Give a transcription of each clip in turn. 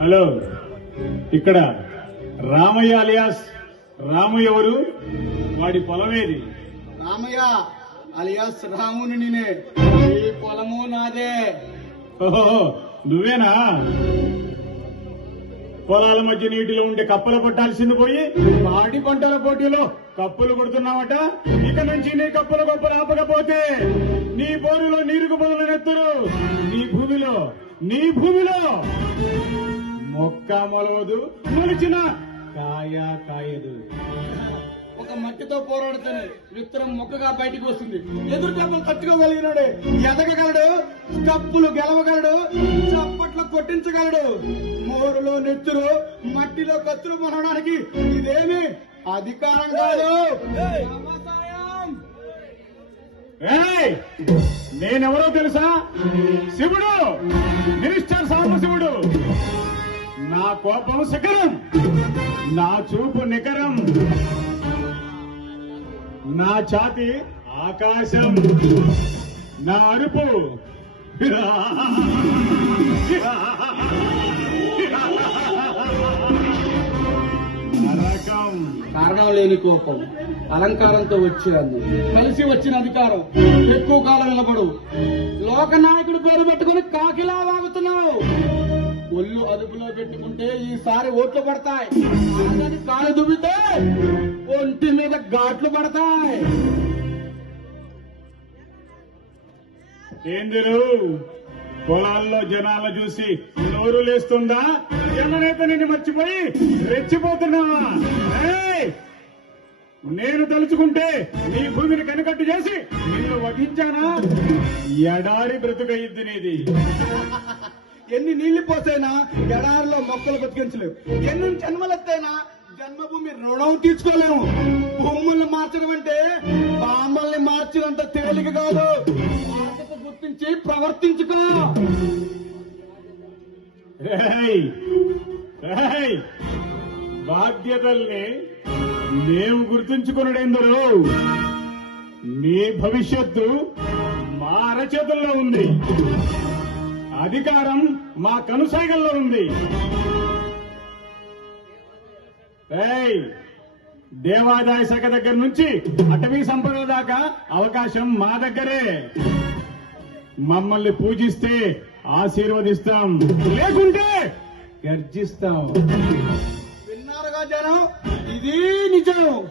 Hello. ఇక్కడ Ramayya alias. రాము ఎవరు? వాడి పొలమేది రామయ్య అలియాస్ రాముని నేనే. ఈ పొలము నాదే. ఓహో నువ్వేనా? పొలాల మధ్య నీటిలో ఉండే కప్పలు కొట్టాల్సింది పోయి పాడి పంటల పోటీలో కప్పులు కొడుతున్నావట? ఇక నుంచి నీ కప్పుల గొప్పలు ఆపకపోతే నీ బోరులో నీరుకు మొదలనెత్తరు నీ భూమిలో నీ భూమిలో. మొక్క మొలవదు మొలిచిన కాయ కాయదు. ఒక మట్టితో పోరాడుతాను విత్తనం మొక్కగా బయటికి వస్తుంది. ఎదురు దెబ్బలు తట్టుకోగలిగినాడు ఎదగగలడు కప్పులు గెలవగలడు చప్పట్లు కొట్టించగలడు. మోరులో నెత్తురు మట్టిలో కత్తులు మొనడానికి ఇదేమి అధికారం కాదు! నేనెవరో తెలుసా? శివుడు! మినిస్టర్ సాంబశివుడు నా కోపం శిఖరం నా చూపు నికరం నా ఛాతి ఆకాశం నా అరుపు నరకం. కారణం లేని కోపం. అలంకారంతో వచ్చినందు. కలిసి వచ్చిన అధికారం. ఎక్కువ కాలం నిలబడు. లోకనాయకుడు పేరు పెట్టుకుని కాకిలా వాగుతున్నావు. ఒళ్ళు అదుపులో పెట్టుకుంటే ఈసారి ఓట్లు పడతాయి. కాలు దువ్వితే ఒంటి మీద ఘాట్లు పడతాయి. ఏందిరు? పొలాల్లో జనాలను చూసి నోరు లేస్తుందా? జననేత నిన్ను మర్చిపోయి రెచ్చిపోతున్నావా? నేను తలుచుకుంటే నీ భూమిని కనికట్టు చేసి నిన్ను వధించానా? ఎడారి బ్రతుకయిద్ది నీది. ఎన్ని నీళ్ళు పోసైనా ఎడారిలో మొక్కలు బతికించలేవు. ఎన్ని జన్మలెత్తైనా జన్మభూమి రుణం తీర్చుకోలేము. భూముల్ని మార్చడం అంటే బామ్మల్ని మార్చినంత తేలిక కాదు. గుర్తించి ప్రవర్తించుకో. ఏయ్! బాధ్యతల్ని మేము గుర్తుంచుకున్నడెందరూ మీ భవిష్యత్తు మా అరచేతుల్లో ఉంది. అధికారం మా కనుసైగల్లో ఉంది. ఏయ్! దేవాదాయ శాఖ దగ్గర నుంచి అటవీ సంపద దాకా అవకాశం మా దగ్గరే. మమ్మల్ని పూజిస్తే ఆశీర్వదిస్తాం. లేకుంటే గర్జిస్తాం. విన్నారుగా జనం? ఇది నిజం.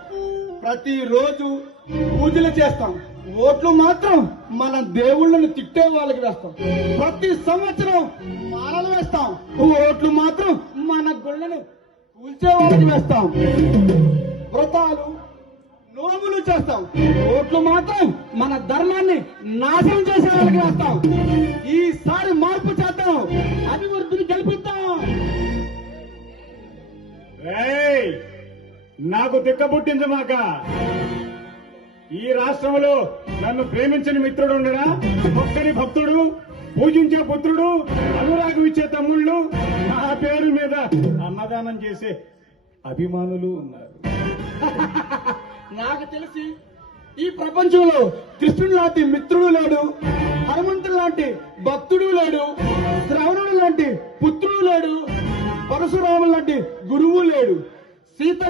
ప్రతిరోజు పూజలు చేస్తాం. ఓట్లు మాత్రం మన దేవుళ్ళని తిట్టే వాళ్ళకి వేస్తాం. ప్రతి సంవత్సరం మాలలు వేస్తాం. ఓట్లు మాత్రం మన గుళ్ళను కూల్చే వాళ్ళకి వేస్తాం. వ్రతాలు నోములు చేస్తాం. ఓట్లు మాత్రం మన ధర్మాన్ని నాశనం చేసే వాళ్ళకి వేస్తాం. ఈసారి మార్పు చేద్దాం. అభివృద్ధిని నాకు దిక్కబుట్టించమాక ఈ రాష్ట్రంలో నన్ను ప్రేమించని మిత్రుడు ఉండరా భక్తుని భక్తుడు పూజించే పుత్రుడు అనురాగం ఇచ్చే తమ్ముళ్ళు నా పేరు మీద అన్నదానం చేసే అభిమానులు ఉన్నారు. నాకు తెలిసి ఈ ప్రపంచంలో కృష్ణుడు లాంటి మిత్రుడు లేడు హనుమంతుడు లాంటి భక్తుడు లేడు శ్రవణుడు లాంటి పుత్రుడు లేడు పరశురాముడు లాంటి గురువు లేడు.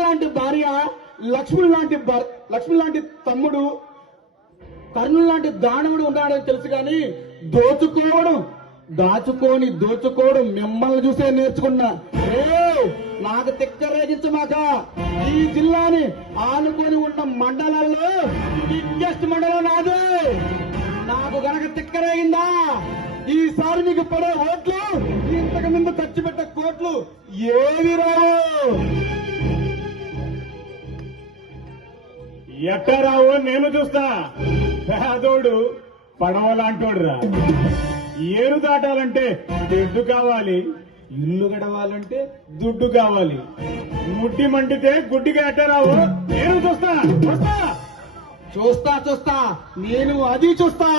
లాంటి భార్య లక్ష్మణుడు లాంటి లక్ష్మి లాంటి తమ్ముడు కర్ణుడు లాంటి దానవుడు ఉన్నాడని తెలుసు కానీ దోచుకోవడం దాచుకొని దోచుకోవడం మిమ్మల్ని చూసే నేర్చుకున్నా. నాకు నాకు తిక్కరేగించమాక ఈ జిల్లాని ఆనుకొని ఉన్న మండలాల్లో బిగ్గెస్ట్ మండలం నాదే. నాకు గనక తిక్కరేగిందా ఈసారి నీకు పడే ఓట్లు ఇంతకు ముందు ఖర్చు పెట్టే కోట్లు ఏవి రావు. ఎట్టరావో నేను చూస్తా. పేదోడు పడవ రా ఏరు దాటాలంటే దుడ్డు కావాలి ఇల్లు గడవాలంటే దుడ్డు కావాలి. ముడ్డి మండితే గుడ్డిగా ఎట్టరావు నేను చూస్తా. చూస్తా చూస్తా చూస్తా. నేను అది చూస్తా.